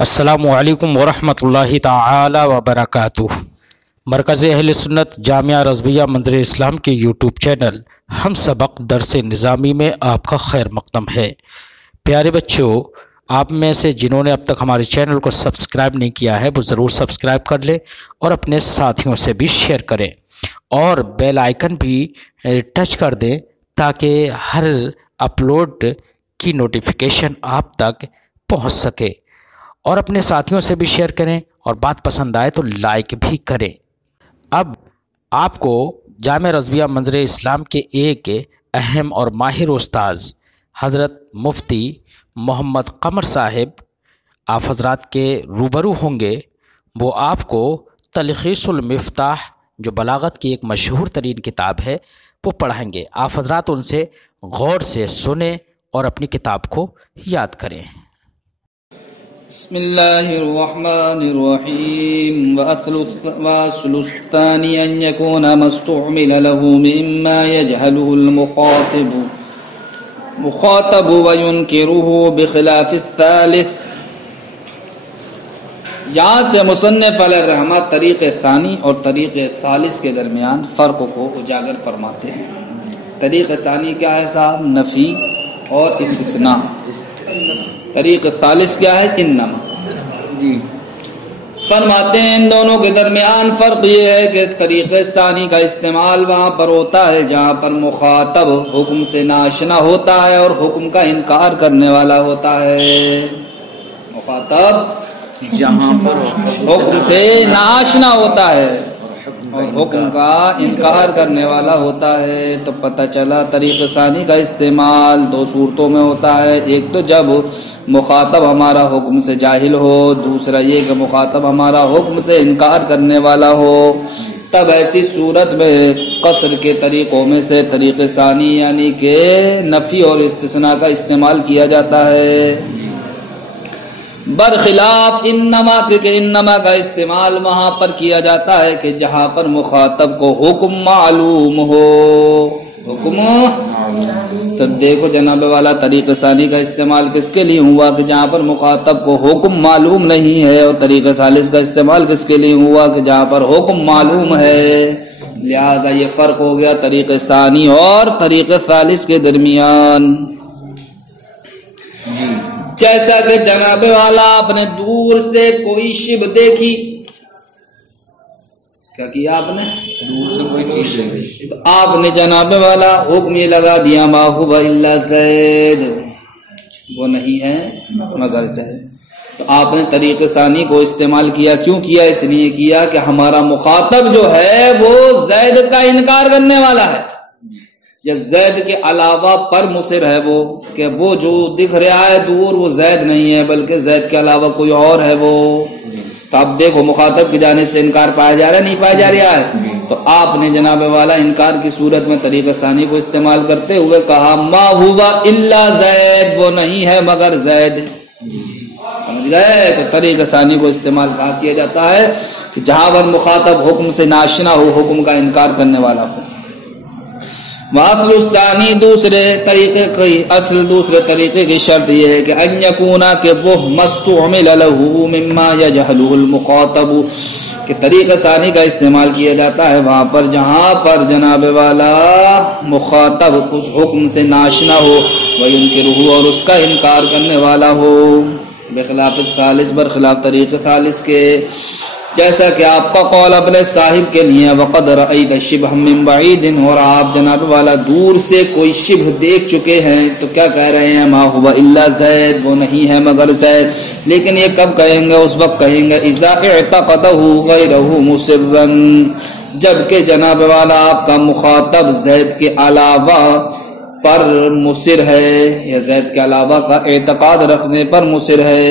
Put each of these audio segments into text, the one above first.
السلام علیکم ورحمۃ اللہ تعالی وبرکاتہ۔ مرکز اہل سنت جامعہ رضویہ منظر اسلام کے یوٹیوب چینل ہم سبق درس نظامی میں آپ کا خیر مقدم ہے۔ پیارے بچوں، آپ میں سے جنہوں نے اب تک ہمارے چینل کو سبسکرائب نہیں کیا ہے وہ ضرور سبسکرائب کر لیں اور اپنے ساتھیوں سے بھی شیئر کریں اور بیل آئیکن بھی ٹچ کر دیں تاکہ ہر اپلوڈ کی نوٹیفیکیشن آپ تک پہنچ سکے، اور اپنے ساتھیوں سے بھی شیئر کریں اور بات پسند آئے تو لائک بھی کریں۔ اب آپ کو جامعہ رضویہ منظر اسلام کے ایک اہم اور ماہر استاذ حضرت مفتی محمد قمر صاحب آپ حضرات کے روبرو ہوں گے۔ وہ آپ کو تلخیص المفتاح جو بلاغت کی ایک مشہور ترین کتاب ہے وہ پڑھائیں گے۔ آپ حضرات ان سے غور سے سنیں اور اپنی کتاب کو یاد کریں۔ بسم اللہ الرحمن الرحیم وَأَصْلُ الثَّانِي أَن يَكُونَ مَا اسْتُعْمِلَ لَهُ مِمَّا يَجْهَلُهُ المخاطب وَيُنْكِرُهُ بِخِلَافِ الثَّالِثِ۔ یہاں سے مصنف علیہ الرحمہ طریق ثانی اور طریق ثالث کے درمیان فرق کو اجاگر فرماتے ہیں۔ طریق ثانی کیا ہے صاحب؟ نفی اور استثناء۔ طریق ثالث کیا ہے؟ انما۔ فرماتے ہیں ان دونوں کے درمیان فرق یہ ہے کہ طریق ثانی کا استعمال وہاں پر ہوتا ہے جہاں پر مخاطب حکم سے ناشنا ہوتا ہے اور حکم کا انکار کرنے والا ہوتا ہے۔ مخاطب جہاں پر حکم سے ناشنا ہوتا ہے اور حکم کا انکار کرنے والا ہوتا ہے، تو پتہ چلا طریق ثانی کا استعمال دو صورتوں میں ہوتا ہے۔ ایک تو جب مخاطب ہمارا حکم سے جاہل ہو، دوسرا یہ کہ مخاطب ہمارا حکم سے انکار کرنے والا ہو، تب ایسی صورت میں قصر کے طریقوں میں سے طریق ثانی یعنی کہ نفی اور استثناء کا استعمال کیا جاتا ہے، برخلاف انما کہ انما کا استعمال وہاں پر کیا جاتا ہے کہ جہاں پر مخاطب کو حکم معلوم ہو۔ حکم تو دیکھو جناب والا طریق ثانی کا استعمال کس کے لیے ہوا کہ جہاں پر مخاطب کو حکم معلوم نہیں ہے، اور طریق ثالث کا استعمال کس کے لیے ہوا کہ جہاں پر حکم معلوم ہے۔ لہذا یہ فرق ہو گیا طریق ثانی اور طریق ثالث کے درمیان۔ جیسا کہ جناب والا آپ نے دور سے کوئی شب دیکھی، کیا کیا آپ نے؟ دور سے کوئی چیز دیکھی تو آپ نے جناب والا حکم یہ لگا دیا ما هو الا زید، وہ نہیں ہے مگر زید۔ تو آپ نے طریق ثانی کو استعمال کیا، کیوں کیا؟ اس لیے کیا کہ ہمارا مخاطب جو ہے وہ زید کا انکار کرنے والا ہے یا زید کے علاوہ پر مصر ہے، وہ کہ وہ جو دکھ رہا ہے دور وہ زید نہیں ہے بلکہ زید کے علاوہ کوئی اور ہے وہ۔ تو اب دیکھو مخاطب کی جانب سے انکار پایا جا رہا ہے نہیں پایا جا رہا ہے، تو آپ نے جناب والا انکار کی صورت میں طریق ثانی کو استعمال کرتے ہوئے کہا ما ہوا الا زید، وہ نہیں ہے مگر زید۔ سمجھ گئے؟ تو طریق ثانی کو استعمال کہا کیا جاتا ہے کہ جہاں پر مخاطب حکم سے ناشنا ہو، حکم کا انکار کرنے والا ہو۔ واصل الثانی دوسرے طریقے کی اصل دوسرے طریقے کی شرط یہ ہے کہ ان یکونا کہ وہ مستعمل له مما یجهله المخاطب، کہ طریق ثانی کا استعمال کیا جاتا ہے وہاں پر جہاں پر جناب والا مخاطب اس حکم سے ناشنا ہو، وینکرہ اور اس کا انکار کرنے والا ہو، بخلاف الثالث برخلاف طریق ثالث کے، جیسا کہ آپ کا قول اپنے صاحب کے لیے وقد رأیت شبہ من بعید، اور آپ جناب والا دور سے کوئی شبہ دیکھ چکے ہیں، تو کیا کہہ رہے ہیں؟ ما هو الا زید، وہ نہیں ہے مگر زید۔ لیکن یہ کب کہیں گے؟ اس وقت کہیں گے اذا اعتقدہ غیرہ مصرا، جبکہ جناب والا آپ کا مخاطب زید کے علاوہ پر مصر ہے یا زید کے علاوہ کا اعتقاد رکھنے پر مصر ہے۔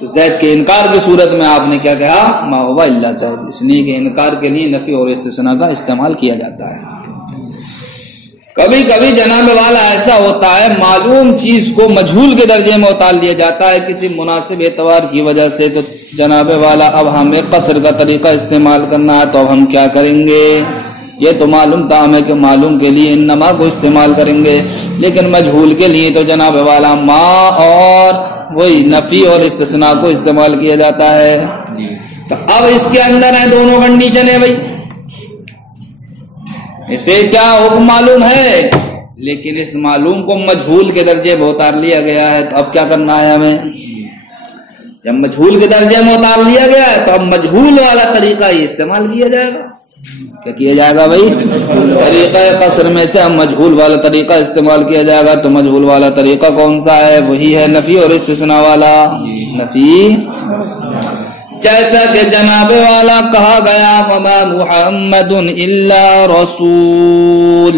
تو زید کے انکار کی صورت میں آپ نے کیا کہا؟ ما هو الا زید، اس لیے کہ انکار کے لیے نفی اور استثناء کا استعمال کیا جاتا ہے۔ کبھی کبھی جناب والا ایسا ہوتا ہے معلوم چیز کو مجہول کے درجے میں اتار دیا جاتا ہے کسی مناسب اعتبار کی وجہ سے، تو جناب والا اب ہمیں قصر کا طریقہ استعمال کرنا ہے، تو اب ہم کیا کریں گے؟ یہ تو معلوم تھا ہمیں کہ معلوم کے لیے انما کو استعمال کریں گے، لیکن مجہول کے لیے تو جناب والا ما اور وہی نفی اور استثناء کو استعمال کیا جاتا ہے. تو اب اس کے اندر ہے دونوں کنڈیشن ہے بھائی. اسے کیا حکم معلوم ہے لیکن اس معلوم کو مجہول کے درجے میں اتار لیا گیا ہے. تو اب کیا کرنا ہے ہمیں؟ جب مجہول کے درجے میں اتار لیا گیا ہے تو اب مجہول والا طریقہ ہی استعمال کیا جائے گا. کیا کیا جائے گا بھائی؟ طریقہ قصر میں سے ہم مجہول والا طریقہ استعمال کیا جائے گا. تو مجہول والا طریقہ کون سا ہے؟ وہی ہے نفی اور استثناء والا. نفی جیسا کہ جناب والا کہا گیا وما محمد الا رسول،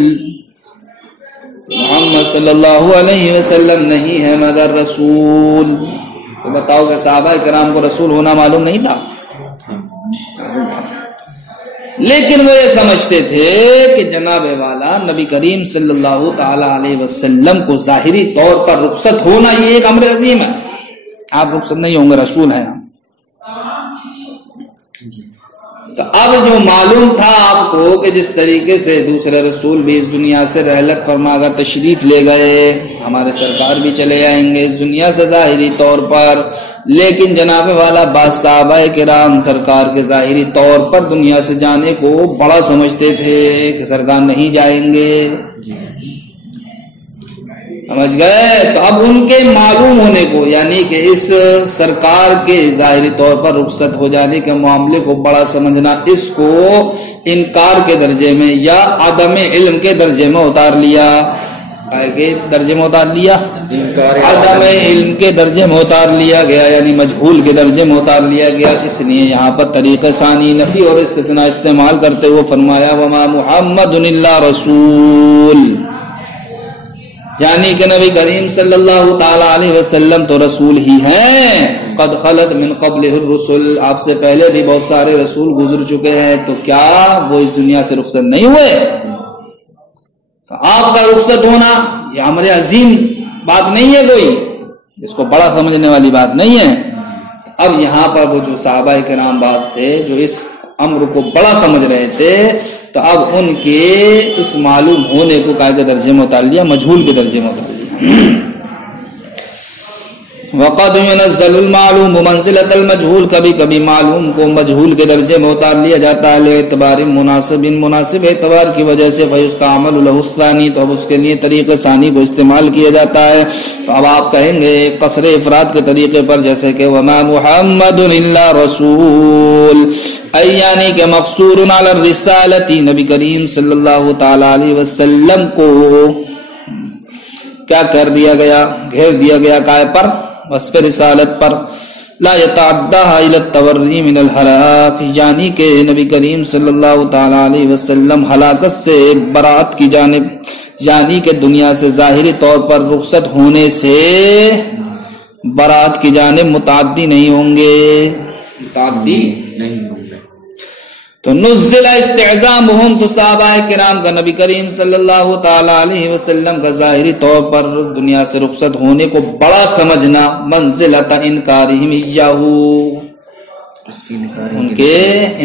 محمد صلی اللہ علیہ وسلم نہیں ہے مگر رسول. تو بتاؤ کہ صحابہ کرام کو رسول ہونا معلوم نہیں تھا؟ لیکن وہ یہ سمجھتے تھے کہ جناب والا نبی کریم صلی اللہ تعالی علیہ وسلم کو ظاہری طور پر رخصت ہونا یہ ایک امر عظیم ہے. آپ رخصت نہیں ہوں گے، رسول ہیں. تو اب جو معلوم تھا آپ کو کہ جس طریقے سے دوسرے رسول بھی اس دنیا سے رحلت فرما کر تشریف لے گئے، ہمارے سرکار بھی چلے آئیں گے اس دنیا سے ظاہری طور پر، لیکن جناب والا بعض صحابہ کرام سرکار کے ظاہری طور پر دنیا سے جانے کو بڑا سمجھتے تھے کہ سرکار نہیں جائیں گے. سمجھ گئے؟ تو اب ان کے معلوم ہونے کو یعنی کہ اس سرکار کے ظاہری طور پر رخصت ہو جانے کے معاملے کو بڑا سمجھنا، اس کو انکار کے درجے میں یا عدم علم کے درجے میں اتار لیا. کے درجے میں اتار لیا، عدم علم کے درجے میں اتار لیا گیا، یعنی مجہول کے درجے میں اتار لیا گیا. اس لیے یہاں پر طریقہ ثانی نفی اور استثناء استعمال کرتے ہوئے فرمایا وما محمد الا رسول، یعنی کہ نبی کریم صلی اللہ تعالی علیہ وسلم تو رسول ہی ہیں. قد خلت من قبلہ الرسل، آپ سے پہلے بھی بہت سارے رسول گزر چکے ہیں. تو کیا وہ اس دنیا سے رخصت نہیں ہوئے؟ تو آپ کا رخصت ہونا یہ امر عظیم بات نہیں ہے، کوئی جس کو بڑا سمجھنے والی بات نہیں ہے. اب یہاں پر وہ جو صحابہ کرام باز تھے جو اس امر کو بڑا سمجھ رہے تھے، تو اب ان کے اس معلوم ہونے کو قاعدہ درجے میں اتار لیا، مجہول کے درجے میں اتار لیا. وقد ينزل المعلوم منزلۃ المجهول، کبھی کبھی معلوم کو مجہول کے درجے میں اتار لیا جاتا ہے اعتبار مناسب اعتبار کی وجہ سے. فیستعمل له الثانی، تو اب اس کے لیے طریقہ ثانی کو استعمال کیا جاتا ہے. تو اب آپ کہیں گے قصر افراد کے طریقے پر، جیسے کہ وما محمد الا رسول، یعنی کہ مقصور علی الرسالۃ، نبی کریم صلی اللہ تعالی علیہ وسلم کو کیا کر دیا گیا؟ گھیر دیا گیا کائے پر؟ وصف رسالت پر. لا يتعداها الى التوری من الہلاک، یعنی کہ نبی کریم صلی اللہ تعالی علیہ وسلم ہلاکت سے برات کی جانب، یعنی کہ دنیا سے ظاہری طور پر رخصت ہونے سے برات کی جانب متعدی نہیں ہوں گے، متعدی نہیں ہوں گے. تو نزل استعظامهم، تو صحابہ کرام کا نبی کریم صلی اللہ تعالی علیہ وسلم کا ظاہری طور پر دنیا سے رخصت ہونے کو بڑا سمجھنا منزلۃ انکارہم ایاہ، ان کے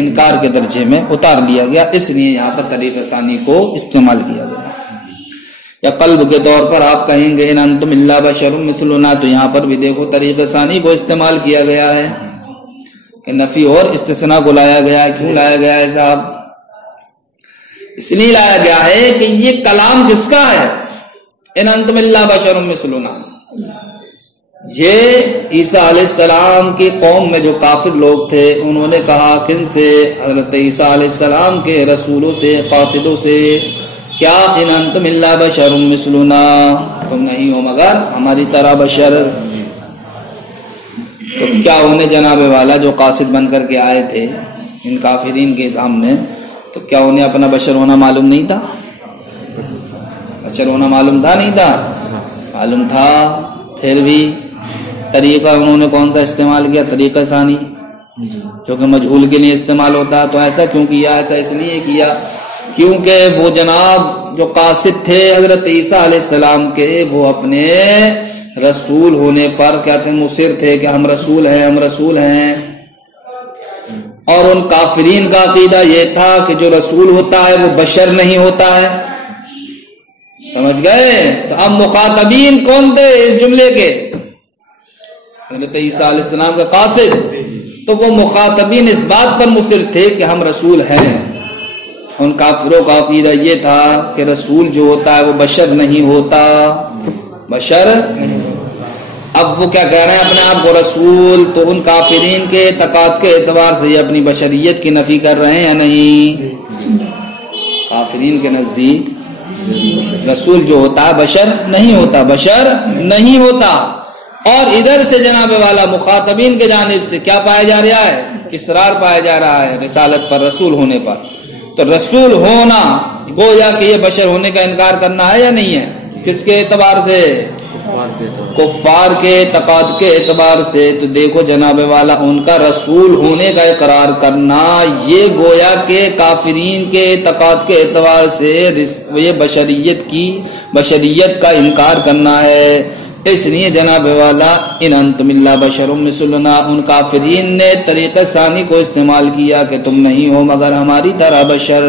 انکار کے درجے میں اتار لیا گیا. اس لیے یہاں پر طریقہ ثانی کو استعمال کیا گیا. یا قلب کے طور پر آپ کہیں گے ان انتم الا بشر مثلنا، تو یہاں پر بھی دیکھو طریقہ ثانی کو استعمال کیا گیا ہے کہ نفی اور استثناء کو لایا گیا ہے. کیوں لایا گیا ہے صاحب؟ اس لیے لایا گیا ہے کہ یہ کلام کس کا ہے؟ ان انتم الا بشر مثلنا. یہ عیسیٰ علیہ السلام کی قوم میں جو کافر لوگ تھے انہوں نے کہا کن سے؟ حضرت عیسیٰ علیہ السلام کے رسولوں سے، قاصدوں سے، کیا ان انتم الا بشر مثلنا، تم نہیں ہو مگر ہماری طرح بشر. تو کیا انہیں جناب والا جو قاصد بن کر کے آئے تھے ان کافرین کے سامنے، تو کیا انہیں اپنا بشر ہونا معلوم نہیں تھا؟ بشر ہونا معلوم تھا نہیں تھا؟ معلوم تھا. پھر بھی طریقہ انہوں نے کون سا استعمال کیا؟ طریقہ ثانی، جو کہ مجہول کے لیے استعمال ہوتا ہے. تو ایسا کیوں کیا؟ ایسا اس لیے کیا کیونکہ وہ جناب جو قاصد تھے حضرت عیسیٰ علیہ السلام کے، وہ اپنے رسول ہونے پر کیا تھے؟ مصر تھے کہ ہم رسول ہیں، ہم رسول ہیں. اور ان کافرین کا عقیدہ یہ تھا کہ جو رسول ہوتا ہے وہ بشر نہیں ہوتا ہے. سمجھ گئے؟ تو اب مخاطبین کون تھے اس جملے کے؟ حضرت عیسیٰ علیہ السلام کا قاصد، تو وہ مخاطبین اس بات پر مصر تھے کہ ہم رسول ہیں۔ ان کافروں کا عقیدہ یہ تھا کہ رسول جو ہوتا ہے وہ بشر نہیں ہوتا، بشر۔ اب وہ کیا کہہ رہے ہیں اپنے آپ کو رسول، تو ان کافرین کے اعتقاد کے اعتبار سے یہ اپنی بشریت کی نفی کر رہے ہیں یا نہیں؟ کافرین کے نزدیک رسول جو ہوتا ہے بشر نہیں ہوتا، بشر نہیں ہوتا۔ اور ادھر سے جناب والا مخاطبین کے جانب سے کیا پایا جا رہا ہے؟ اصرار پایا جا رہا ہے رسالت پر، رسول ہونے پر۔ تو رسول ہونا گویا کہ یہ بشر ہونے کا انکار کرنا ہے یا نہیں ہے؟ کس کے اعتبار سے؟ کفار کے اعتقاد کے اعتبار سے۔ تو دیکھو جناب والا ان کا رسول ہونے کا اقرار کرنا یہ گویا کہ کافرین کے اعتقاد کے اعتبار سے یہ بشریت کا انکار کرنا ہے۔ اس لیے جناب والا ان انتم الا بشر مثلنا، ان کافرین نے طریقہ ثانی کو استعمال کیا کہ تم نہیں ہو مگر ہماری طرح بشر۔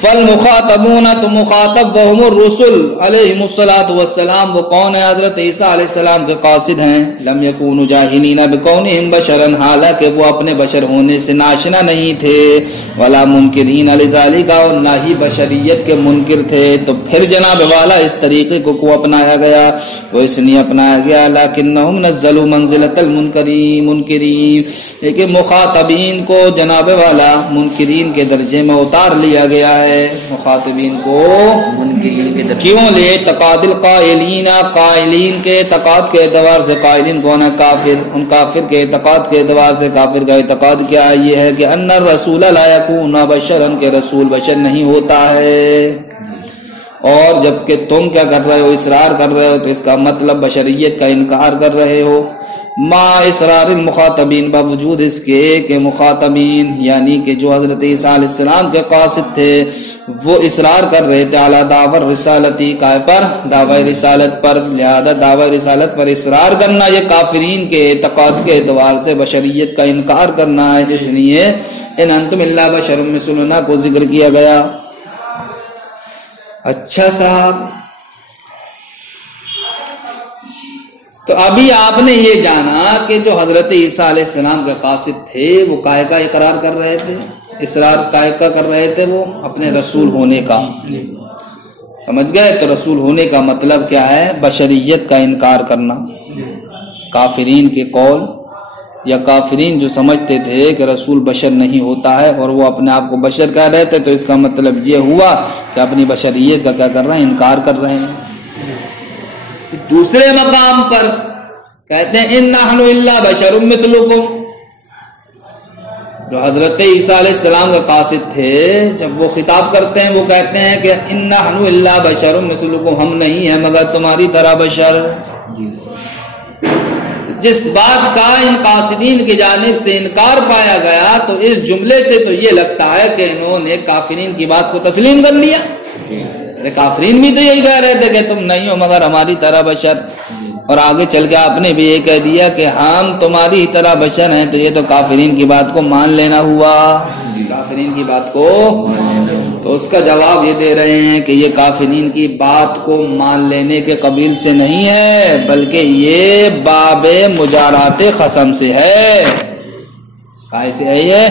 فالمخاطبون، تو مخاطب وهم الرسل علیہم الصلاۃ والسلام، وہ کون ہے؟ حضرت عیسیٰ علیہ السلام کے قاصد ہیں۔ لم یکونوا جاہلین بکونہم بشرا، حالانکہ وہ اپنے بشر ہونے سے ناشنا نہیں تھے، ولا منکرین لذالک، اور نہ ہی بشریت کے منکر تھے۔ تو پھر جناب والا اس طریقے کو اپنایا گیا، وہ اس لیے اپنایا گیا لکنہم نزلوا منزلۃ المنکرین، لیکن مخاطبین کو جناب والا منکرین کے درجے میں اتار لیا گیا ہے۔ مخاطبین کو کیوں لے؟ اعتقاد القائلین، قائلین کے اعتقاد کے اعتبار سے، قائلین کون ہے؟ کافر۔ ان کافر کے اعتقاد کے اعتبار سے، کافر کا اعتقاد کیا ہے؟ یہ ہے کہ ان الرسول لا یکون بشرا، کہ رسول بشر نہیں ہوتا ہے۔ اور جبکہ تم کیا کر رہے ہو؟ اصرار کر رہے ہو، تو اس کا مطلب بشریت کا انکار کر رہے ہو۔ ما اصرار المخاطبین، باوجود اس کے کہ مخاطبین یعنی کہ جو حضرت عیسیٰ علیہ السلام کے قاصد تھے وہ اصرار کر رہے تھے اعلیٰ دعوی رسالتی، کائے پر؟ دعوی رسالت پر۔ لہذا دعوی رسالت پر اصرار کرنا یہ کافرین کے اعتقاد کے اعتبار سے بشریت کا انکار کرنا ہے۔ اس لیے ان انتم الا بشر مثلنا کو ذکر کیا گیا۔ اچھا صاحب، تو ابھی آپ نے یہ جانا کہ جو حضرت عیسیٰ علیہ السلام کے قاصد تھے وہ کائے کا اقرار کر رہے تھے، اصرار کائے کا کر رہے تھے؟ وہ اپنے رسول ہونے کا۔ سمجھ گئے؟ تو رسول ہونے کا مطلب کیا ہے؟ بشریت کا انکار کرنا۔ کافرین کے قول یا کافرین جو سمجھتے تھے کہ رسول بشر نہیں ہوتا ہے اور وہ اپنے آپ کو بشر کہہ رہے تھے، تو اس کا مطلب یہ ہوا کہ اپنی بشریت کا کیا کر رہے ہیں؟ انکار کر رہے ہیں۔ دوسرے مقام پر کہتے ہیں ان نحن الا بشر مثلکم، جو حضرت عیسیٰ علیہ السلام کے قاصد تھے جب وہ خطاب کرتے ہیں وہ کہتے ہیں کہ ان نحن الا بشر مثلکم، ہم نہیں ہیں مگر تمہاری طرح بشر۔ جس بات کا ان قاصدین کی جانب سے انکار پایا گیا تو اس جملے سے تو یہ لگتا ہے کہ انہوں نے کافرین کی بات کو تسلیم کر لیا۔ کافرین بھی تو یہی کہہ رہے تھے کہ تم نہیں ہو مگر ہماری طرح بشر، اور آگے چل کے آپ نے بھی یہ کہہ دیا کہ ہم تمہاری طرح بشر ہیں، تو یہ تو کافرین کی بات کو مان لینا ہوا۔ کافرین کی بات کو، تو اس کا جواب یہ دے رہے ہیں کہ یہ کافرین کی بات کو مان لینے کے قبیل سے نہیں ہے، بلکہ یہ باب مجارات قسم سے ہے۔ کیسے ہے یہ؟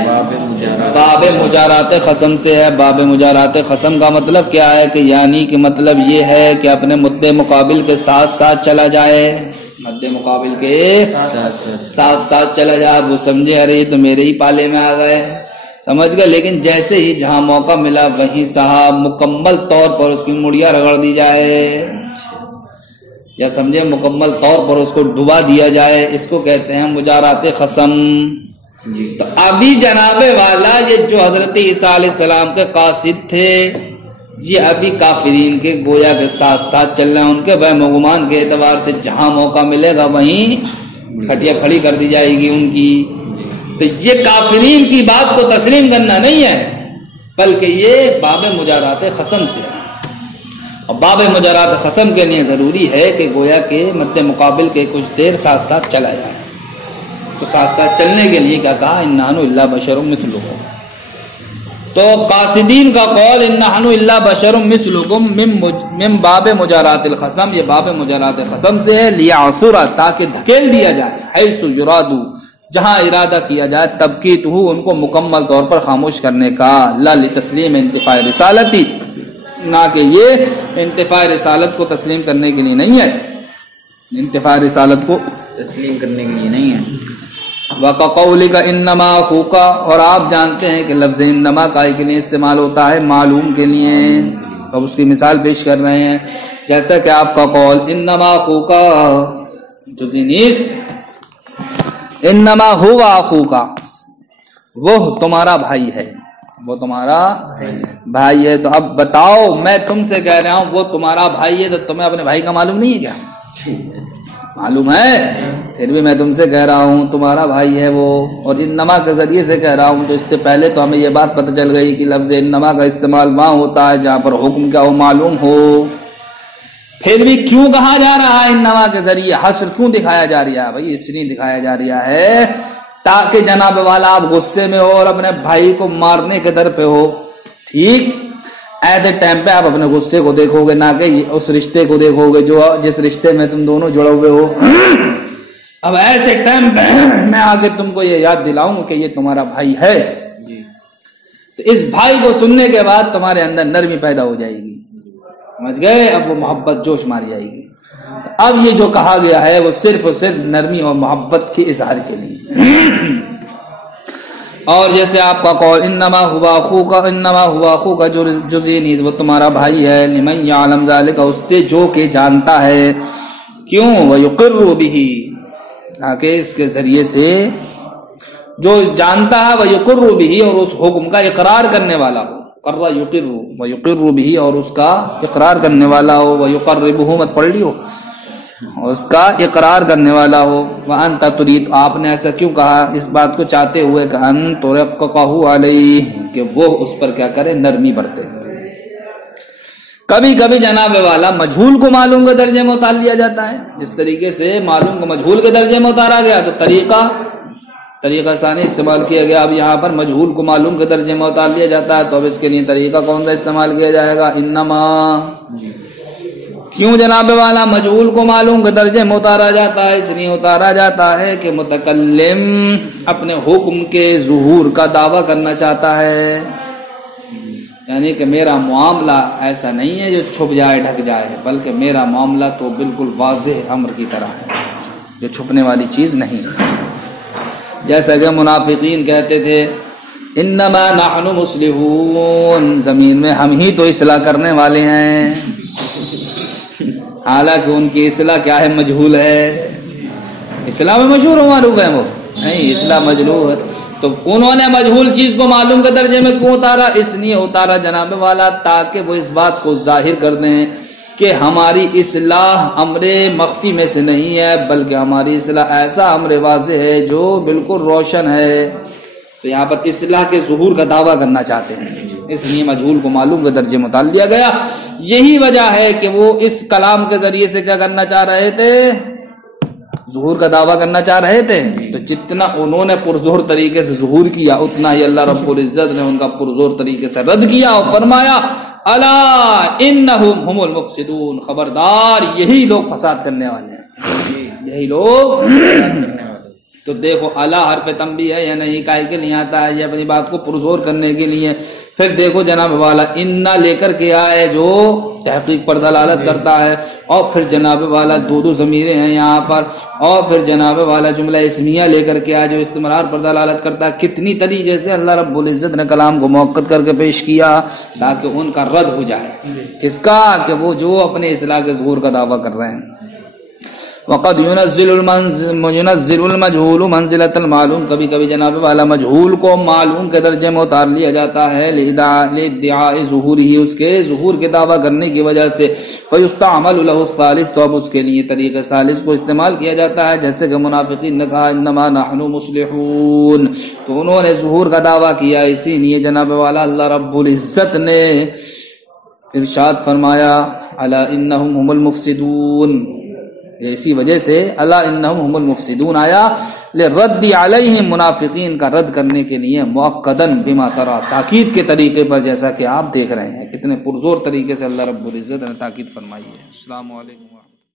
باب مجارات قسم سے ہے۔ باب مجارات قسم کا مطلب کیا ہے؟ کہ یعنی کہ مطلب یہ ہے کہ اپنے مدعے مقابل کے ساتھ ساتھ چلا جائے، مدعے مقابل کے ساتھ ساتھ چلا جائے۔ وہ سمجھے ارے یہ تو میرے ہی پالے میں آ گئے، سمجھ گئے، لیکن جیسے ہی جہاں موقع ملا وہیں صاحب مکمل طور پر اس کی مڑیاں رگڑ دی جائے، یا سمجھے مکمل طور پر اس کو ڈبا دیا جائے، اس کو کہتے ہیں مجارات قسم۔ تو ابھی جناب والا یہ جو حضرت عیسیٰ علیہ السلام کے قاصد تھے یہ ابھی کافرین کے گویا کے ساتھ ساتھ چل رہے ہیں، ان کے وہم و گمان کے اعتبار سے جہاں موقع ملے گا وہیں کھٹیا کھڑی کر دی جائے گی ان کی۔ تو یہ کافرین کی بات کو تسلیم کرنا نہیں ہے بلکہ یہ باب مجارات قسم سے ہے، اور باب مجارات قسم کے لیے ضروری ہے کہ گویا کے مد مقابل کے کچھ دیر ساتھ ساتھ چلا جائے۔ تو ساتھ ساتھ چلنے کے لیے کیا کہا؟ ان نحن الا بشر مثلکم۔ تو قاصدین کا قول ان نحن الا بشر مثلکم من باب مجارات الخصم، یہ باب مجارات خصم سے ہے، لیعثر تاکہ دھکیل دیا جائے، حیث یراد جہاں ارادہ کیا جائے، تبکیتہ ان کو مکمل طور پر خاموش کرنے کا، لا لتسلیم انتفاع رسالتی، نہ کہ یہ انتفاع رسالت کو تسلیم کرنے کے لیے نہیں ہے، انتفاع رسالت کو تسلیم کرنے کے لیے نہیں ہے۔ وَقَقَوْلِكَ إِنَّمَا أَخُوكَ، اور آپ جانتے ہیں کہ لفظ انما کائی کے لیے استعمال ہوتا ہے معلوم کے لیے، اب اس کی مثال پیش کر رہے ہیں، جیسا کہ آپ کا قول انما اخوک جزئی نیست، انما هو اخوک، وہ تمہارا بھائی ہے، وہ تمہارا بھائی ہے۔ تو اب بتاؤ، میں تم سے کہہ رہا ہوں وہ تمہارا بھائی ہے، تو تمہیں اپنے بھائی کا معلوم نہیں ہے کیا؟ معلوم ہے، پھر بھی میں تم سے کہہ رہا ہوں تمہارا بھائی ہے وہ، اور انما کے ذریعے سے کہہ رہا ہوں، تو اس سے پہلے تو ہمیں یہ بات پتہ چل گئی کہ لفظ انما کا استعمال وہاں ہوتا ہے جہاں پر حکم کیا ہو، معلوم ہو، پھر بھی کیوں کہا جا رہا ہے انما کے ذریعے، حصر کیوں دکھایا جا رہا ہے بھائی؟ اس لیے دکھایا جا رہا ہے تاکہ جناب والا آپ غصے میں ہو اور اپنے بھائی کو مارنے کے در پہ ہو، ٹھیک، ایسے ٹائم پہ آپ اپنے غصے کو دیکھو گے، نہ کہ اس رشتے کو دیکھو گے جو جس رشتے میں تم دونوں جڑے ہوئے ہو۔ اب ایسے ٹائم پہ میں آ کے تم کو یہ یاد دلاؤں کہ یہ تمہارا بھائی ہے، تو اس بھائی کو سننے کے بعد تمہارے اندر نرمی پیدا ہو جائے گی، سمجھ گئے؟ اب وہ محبت جوش ماری جائے گی۔ تو اب یہ جو کہا گیا ہے وہ صرف اور صرف نرمی اور محبت کے اظہار کے لیے۔ اور جیسے آپ کا قول انما ہوا اخوک، انما ہوا اخوک جزئی نیز، وہ تمہارا بھائی ہے، لمن یعلم ذلک، اس سے جو کہ جانتا ہے، کیوں؟ ویقر بہ، تاکہ اس کے ذریعے سے جو جانتا ہے ویقر بہ، اور اس حکم کا اقرار کرنے والا ہو، قرر یقر، ویقر بہ، اور اس کا اقرار کرنے والا ہو، ویقربہ مت پڑھ لیو، اس کا اقرار کرنے والا ہو۔ وانت ترید، آپ نے ایسا کیوں کہا؟ اس بات کو چاہتے ہوئے کہ ان ترققہ علیہ، کہ وہ اس پر کیا کرے؟ نرمی برتے۔ کبھی کبھی جناب والا مجہول کو معلوم کے درجے میں اتار لیا جاتا ہے، جس طریقے سے معلوم کو مجہول کے درجے میں اتارا گیا تو طریقہ ثانی استعمال کیا گیا۔ اب یہاں پر مجہول کو معلوم کے درجے میں اتار لیا جاتا ہے، تو اب اس کے لیے طریقہ کون سا استعمال کیا جائے گا؟ انما۔ کیوں جناب والا مجہول کو معلوم کے درجے میں اتارا جاتا ہے؟ اس لیے اتارا جاتا ہے کہ متکلم اپنے حکم کے ظہور کا دعویٰ کرنا چاہتا ہے، یعنی کہ میرا معاملہ ایسا نہیں ہے جو چھپ جائے ڈھک جائے، بلکہ میرا معاملہ تو بالکل واضح امر کی طرح ہے، جو چھپنے والی چیز نہیں ہے۔ جیسا کہ منافقین کہتے تھے انما نحن مصلحون، زمین میں ہم ہی تو اصلاح کرنے والے ہیں، حالانکہ ان کی اصلاح کیا ہے؟ مجہول ہے۔ اصلاح میں مشہور و معروف ہے وہ نہیں، اصلاح مجہول ہے۔ تو انہوں نے مجہول چیز کو معلوم کے درجے میں کیوں اتارا؟ اس لیے اتارا جناب والا تاکہ وہ اس بات کو ظاہر کر دیں کہ ہماری اصلاح امر مخفی میں سے نہیں ہے، بلکہ ہماری اصلاح ایسا امر واضح ہے جو بالکل روشن ہے۔ تو یہاں پر اصلاح کے ظہور کا دعویٰ کرنا چاہتے ہیں، اس لیے مجہول کو معلوم کے درجے میں اتار دیا گیا۔ یہی وجہ ہے کہ وہ اس کلام کے ذریعے سے کیا کرنا چاہ رہے تھے؟ ظہور کا دعویٰ کرنا چاہ رہے تھے۔ تو جتنا انہوں نے پرزور طریقے سے ظہور کیا، اتنا ہی اللہ رب العزت نے ان کا پرزور طریقے سے رد کیا اور فرمایا الا انہم هم المفسدون، خبردار یہی لوگ فساد کرنے والے ہیں، یہی لوگ۔ تو دیکھو الا حرف تنبیہ ہے یا نہیں، کائے کے لیے آتا ہے؟ یہ اپنی بات کو پرزور کرنے کے لیے۔ پھر دیکھو جناب والا انا لے کر کے آئے جو تحقیق پر دلالت کرتا ہے، اور پھر جناب والا دو ضمیریں ہیں یہاں پر، اور پھر جناب والا جملہ اسمیہ لے کر کے آئے جو استمرار پر دلالت کرتا ہے۔ کتنی طریقے سے اللہ رب العزت نے کلام کو موقت کر کے پیش کیا تاکہ ان کا رد ہو جائے، کس کا؟ کہ وہ جو اپنے اصلاح کے ظہور کا دعویٰ کر رہے ہیں۔ وقد ينزل المجهول منزلة المعلوم، کبھی کبھی جناب والا مجہول کو معلوم کے درجے میں اتار لیا جاتا ہے لادعاء ظہورہ، اس کے ظہور کے دعویٰ کرنے کی وجہ سے۔ فیستعمل له الثالث، تو اب اس کے لیے طریقہ ثالث کو استعمال کیا جاتا ہے، جیسے کہ منافقین نے کہا انما نحن مصلحون، تو انہوں نے ظہور کا دعویٰ کیا، اسی لیے جناب والا اللہ رب العزت نے ارشاد فرمایا الا انہم هم المفسدون، یہ اسی وجہ سے الا انہم هم المفسدون آیا لرد علیہم، منافقین کا رد کرنے کے لیے، مؤکدن بما ترى، تاکید کے طریقے پر، جیسا کہ آپ دیکھ رہے ہیں کتنے پرزور طریقے سے اللہ رب العزت نے تاکید فرمائی ہے۔ السلام علیکم۔